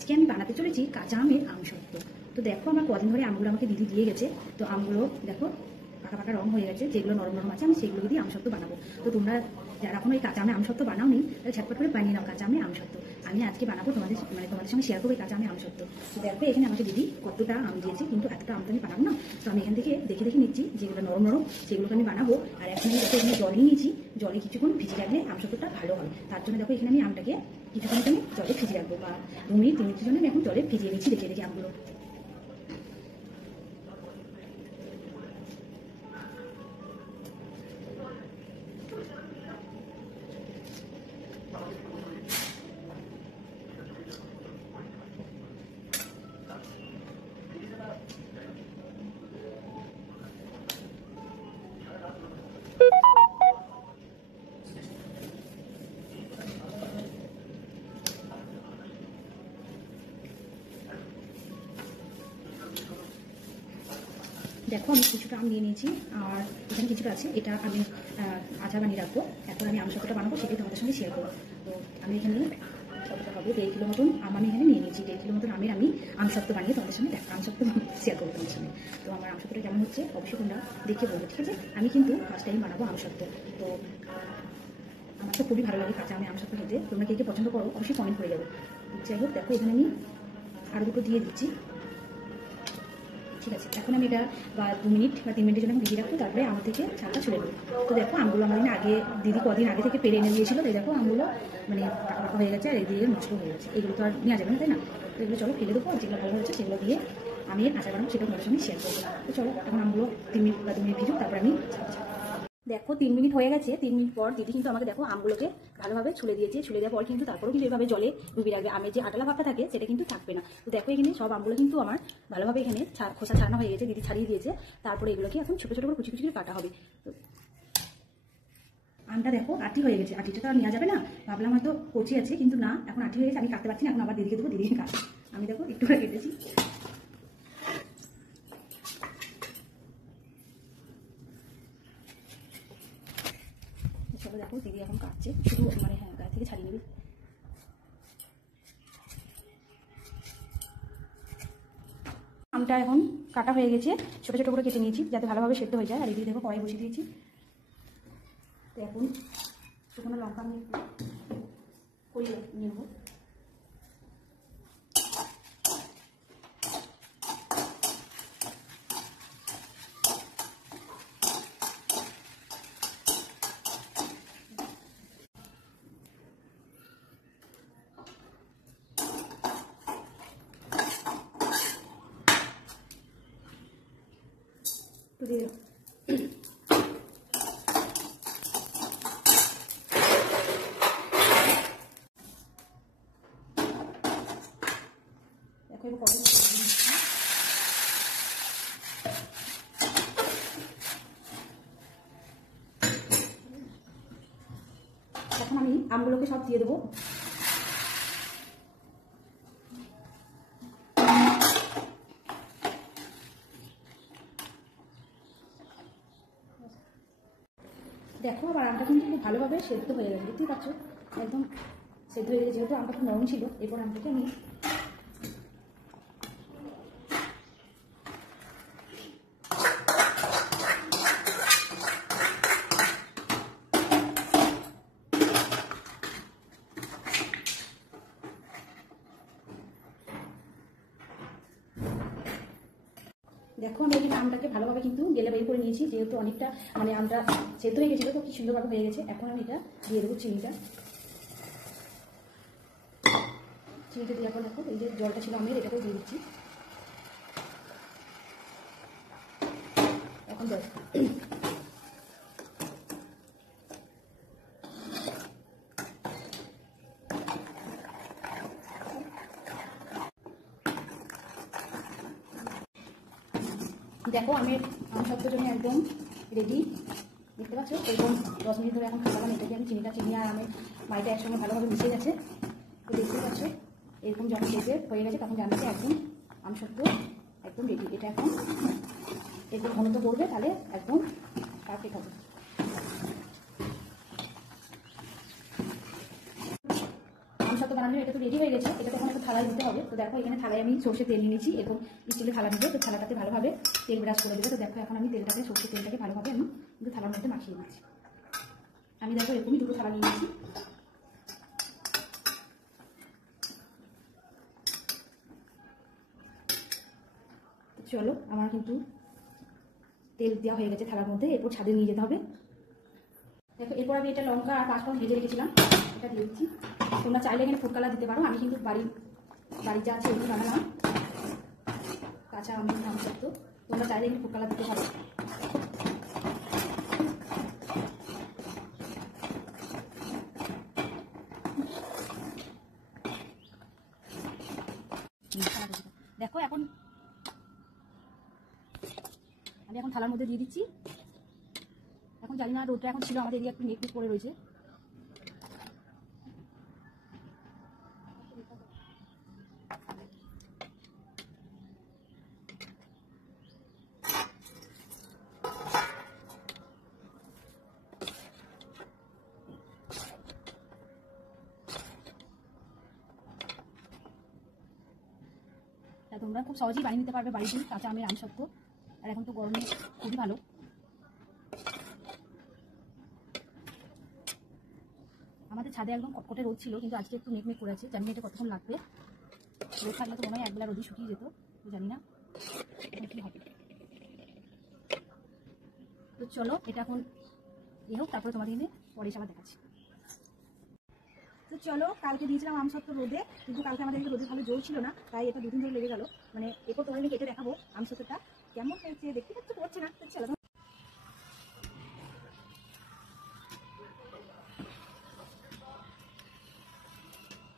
আজকে আমি বানাতে চলেছি কাঁচা আমের আমসত্ত্ব। তো দেখো আমার কদিন ধরে আমগুলো আমাকে দিদি দিয়ে গেছে। তো আমগুলো দেখো পাকা পাকা রং হয়ে গেছে, যেগুলো নরম নরম আছে আমি সেগুলো দিয়ে আমসত্ত্ব বানাবো। তো তোমরা যারা এখন ওই কাঁচা আমের আমসত্ত্ব বানাওনি তাহলে ঝটপট করে বানিয়ে নাও কাঁচা আমের আমসত্ত্ব। আমি আজকে বানাবো তোমাদের সঙ্গে শেয়ার করবো কাঁচা আমের আমসত্ত্ব। তো দেখো এখানে আমাকে দিদি কতটা আম দিয়েছে, কিন্তু এতটা আম তো আমি বানাবো না। তো আমি এখান থেকে দেখে দেখে নিচ্ছি যেগুলো নরম নরম সেগুলোকে আমি বানাবো। আর এখন আমি দেখো এখানে জলই নিয়েছি, জলে কিছুক্ষণ ভিজে রাখলে আমসত্ত্বটা ভালো হয়। তার জন্য দেখো এখানে আমি আমটাকে কিছুক্ষণ আমি জলে ভিজিয়ে রাখবো, বা 2 মিনিট 3 মিনিটের জন্য আমি এখন জলে ভিজিয়ে নিচ্ছি দেখে দেখে আমগুলো। দেখো আমি কিছুটা আম নিয়ে নিয়েছি, আর এখানে কিছুটা আছে, এটা আমি আচার বানিয়ে রাখবো। এখন আমি আমসত্ত্বটা বানাবো, সেটাই তোমাদের সঙ্গে শেয়ার করবো। তো আমি এখানে কতটা হবে 1.5 কিলো মতন আম আমি এখানে নিয়ে নিয়েছি। 1.5 কিলো মতন আমের আমি আমসত্ত্ব বানিয়ে তোমাদের সঙ্গে আমসত্ত্ব শেয়ার করবো তোমাদের সঙ্গে। তো আমার আমসত্ত্বটা কেমন হচ্ছে অবশ্যই তোমরা দেখে বলবো, ঠিক আছে? আমি কিন্তু ফার্স্ট টাইম বানাবো আমসত্ত্ব। তো আমার তো খুবই ভালো লাগে কাঁচা আমের আমসত্ত্ব খেতে। তোমরা কে কে পছন্দ করো অবশ্যই কমেন্ট করে যাবো। যাই হোক দেখো এখানে আমি আরও দুটো দিয়ে দিচ্ছি, ঠিক আছে? এখন আমি এটা 2 মিনিট বা 3 মিনিটের জন্য আমি ভিজিয়ে রাখবো, তারপরে আমার থেকে ছালটা ছুড়ে দেবো। তো দেখো আমগুলো আমার আগে দিদি কদিন আগে থেকে পেরে এনে দিয়েছিল, তাই দেখো আমগুলো পাকা পাকা হয়ে গেছে, আর এদিকে নষ্ট হয়ে গেছে। এগুলো তো আর নেওয়া যাবে না, তাই না? তো এগুলো চলো ফেলে দেবো, যেগুলো ভালো হয়েছে সেগুলো দিয়ে আমি আচার বানাবো, সেটা তোমাদের সঙ্গে শেয়ার করবো। তো চলো এখন আমগুলো 3 মিনিট বা 2 মিনিট ভিজুক, তারপরে আমি দেখো 3 মিনিট হয়ে গেছে। 3 মিনিট পর দিদি কিন্তু আমাকে দেখো আমগুলোকে ভালোভাবে ছুলে দিয়েছে। ছুলে দেওয়ার পর কিন্তু তারপরেও কিন্তু এভাবে জলে ডুবিয়ে রাখবে, আমের যে আটালা ভাবটা থাকে সেটা কিন্তু থাকবে না। তো দেখো এখানে সব আমগুলো কিন্তু আমার ভালোভাবে এখানে খোসা ছাড়ানো হয়ে গেছে, দিদি ছাড়িয়ে দিয়েছে। তারপরে এগুলোকে এখন ছোটো ছোটো করে কুচি কুচি করে কাটা হবে। তো আমটা দেখো আটি হয়ে গেছে, আটিটা তো আর নেওয়া যাবে না, ভাবলাম হয়তো কচি আছে, কিন্তু না, এখন আটি হয়ে গেছে, আমি কাটতে পারছি না। এখন আবার দিদিকে দেবো, দিদিকে কাট। আমি দেখো একটু করে কেটেছি। দেখো দিদি এখন কাটছে, শুধু হ্যাঁ গায়ে থেকে ছাড়িয়ে নেবে। আমটা এখন কাটা হয়ে গেছে, ছোটো ছোটো করে কেটে নিয়েছি যাতে ভালোভাবে সেদ্ধ হয়ে যায়। আর এদিকে দেখো কড়াই বসিয়ে দিয়েছি। তো এখন শুকনো লঙ্কা আমি একটু করিয়ে নেব। তো দিয়ে দেখো এবার কড়াই এখন আমি আমগুলোকে সব দিয়ে দেবো। দেখো আবার আমটা কিন্তু খুব ভালোভাবে সেদ্ধ হয়ে গেছে, দেখতেই পাচ্ছ একদম সেদ্ধ হয়ে গেছে। যেহেতু আমটা খুব নরম ছিল, এরপর আমটাকে আমি দেখো আমি এখানে আমটাকে ভালোভাবে কিন্তু গেলে বের করে নিয়েছি, যেহেতু অনেকটা আমটা সেদ্ধ হয়ে গেছিলো, তো কি সুন্দরভাবে হয়ে গেছে। এখন আমি এটা দিয়ে দেবো চিনিটা। চিনিটা দেওয়ার পর দেখো এই যে জলটা ছিল আমের, এটাকেও দিয়ে দিচ্ছি। এখন দেখো দেখো আমের আমসত্ত্বর জন্য একদম রেডি, দেখতে পাচ্ছ। এরকম 10 মিনিট ধরে এখন খাওয়ালাম এটাকে আমি। চিনি আর আমের মাইটা একসঙ্গে ভালোভাবে মিশে গেছে। তো দেখতে পাচ্ছ এরকম যখন দেখবে হয়ে গেছে, তখন জানবে একদম আমসত্ত্ব একদম রেডি। এটা এখন এরকম ঘনত্ব পড়বে, তাহলে একদম পারফেক্ট হবে। আমসত্ব বানানো এটা তো রেডি হয়ে গেছে, এটা এখন একটা থালায় দিতে হবে। তো দেখো এখানে থালায় আমি সর্ষে তেল নিয়ে নিয়েছি, এবং স্টিলের থালা দিবে, তো থালাটাতে ভালোভাবে তেল ব্রাশ করে দেবে। তো দেখো এখন আমি তেলটাকে, সর্ষে তেলটাকে ভালোভাবে আমি কিন্তু থালার মধ্যে মাখিয়ে দিচ্ছি। আমি দেখো এরকমই দুটো থালা নিয়ে নিয়েছি। চলো আমার কিন্তু তেল দেওয়া হয়ে গেছে থালার মধ্যে, এরপর ছাদে নিয়ে যেতে হবে। দেখো এরপর আমি এটা লঙ্কা আর পাঁচফোড়ন ভেজে রেখেছিলাম, এটা দিয়ে দিচ্ছি। তোমরা চাইলে এখানে ফুড কালার দিতে পারো, আমি কিন্তু বাড়ি যা আছে ওগুলো বানালাম, কাঁচা আমি আমসত্ব। তোমরা চাইলে এখানে ফুড কালার দিতে পারো। দেখো এখন আমি থালার মধ্যে দিয়ে দিচ্ছি। এখন জানি না রোদটা এখন ছিল আমাদের এদিকে একটু নেক করে রয়েছে। তোমরা খুব সহজেই বানিয়ে নিতে পারবে বাড়িতে কাঁচা আমের আমসত্ব। আর এখন তো গরমে খুবই ভালো। আমাদের ছাদে একদম কটকটে রোদ ছিল, কিন্তু আজকে একটু মেঘমেঘ করে আছে। জানি না এটা কতক্ষণ লাগবে, রোদ থাকলে তো মনে হয় একবেলা রোদই শুকিয়ে যেত, তো জানি না কি হবে। তো চলো এটা এখন হোক, তারপরে তোমাদের এনে পরে এসে আবার দেখাচ্ছি। তো চলো, কালকে দিয়েছিলাম আমসত্ব রোদে, কিন্তু কালকে আমাদের রোদে ভালো জোর ছিল না, তাই এটা দুদিন ধরে লেগে গেল। মানে এরপর তোমাদের কেটে দেখাবো আমসত্বটা কেমন হয়েছে, দেখতে পাচ্ছ পড়ছে না। চলো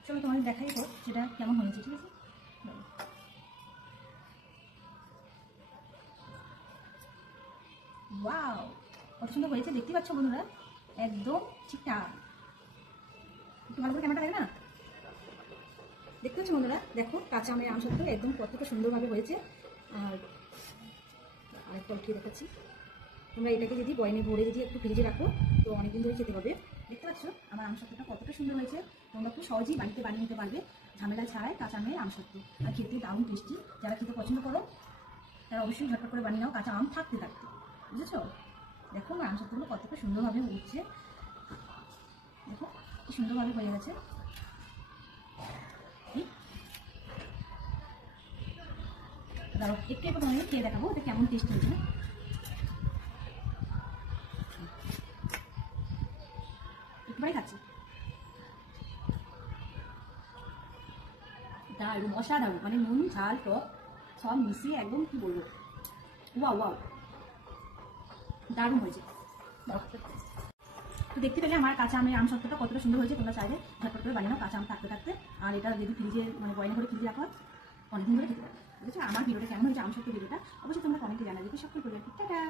চলো তোমাদের দেখাই হোক সেটা কেমন হয়েছে, ঠিক আছে। ওয়াও, কত সুন্দর হয়েছে, দেখতে পাচ্ছ বন্ধুরা, একদম ঠিকঠাক। একটু ভালো করে ক্যামেরাটা দেখ না, দেখতে পাচ্ছ বন্ধুরা, দেখো কাঁচা আমের আমসত্ব একদম কতটা সুন্দরভাবে হয়েছে। আর আরেকটা উঠিয়ে দেখাচ্ছি। তোমরা এটাকে যদি বয়নে ভরে যদি একটু ফ্রিজে রাখো, তো অনেকদিন ধরে খেতে হবে। দেখতে পাচ্ছ আমার আমসত্বটা কতটা সুন্দর হয়েছে। তোমরা খুব সহজেই বাড়িতে বানিয়ে নিতে পারবে, ঝামেলা ছাড়াই কাঁচা আমের আমসত্ব। আর খেতে দারুণ টেস্টি। যারা খেতে পছন্দ করো তারা অবশ্যই ঝটপট করে বানিয়ে নাও, কাঁচা আম থাকতে থাকতে। বুঝেছো? দেখো আমার আমসত্বগুলো কতটা সুন্দরভাবে উঠছে, দেখো কি সুন্দরভাবে হয়ে গেছে। দাঁড়াও একটু একটু তোমাকে খেয়ে দেখাবো এটা কেমন টেস্ট হয়েছে। একটুবারই খাচ্ছি, দারুণ অসাধারণ, মানে নুন ঝাল টক সব মিশিয়ে একদম কি বলবো, ওয়াও ওয়াও, দারুণ হয়েছে। তো দেখতে পেলে আমার কাঁচা আমের আমসত্বটা কতটা সুন্দর হয়েছে। তোমরা চাইলে ঝটপট করে বানিয়ে নাও কাঁচা আম থাকতে থাকতে। আর এটা যদি ফ্রিজে মানে বয়না করে ফ্রিজে রাখো অনেকদিন ধরে খেতে পারবে। বুঝেছো? আমার ভিডিওটা কেমন হয়েছে আমসত্ব ভিডিওটা অবশ্যই তোমরা কমেন্টে জানাবে। সকল পরিবার টাটা।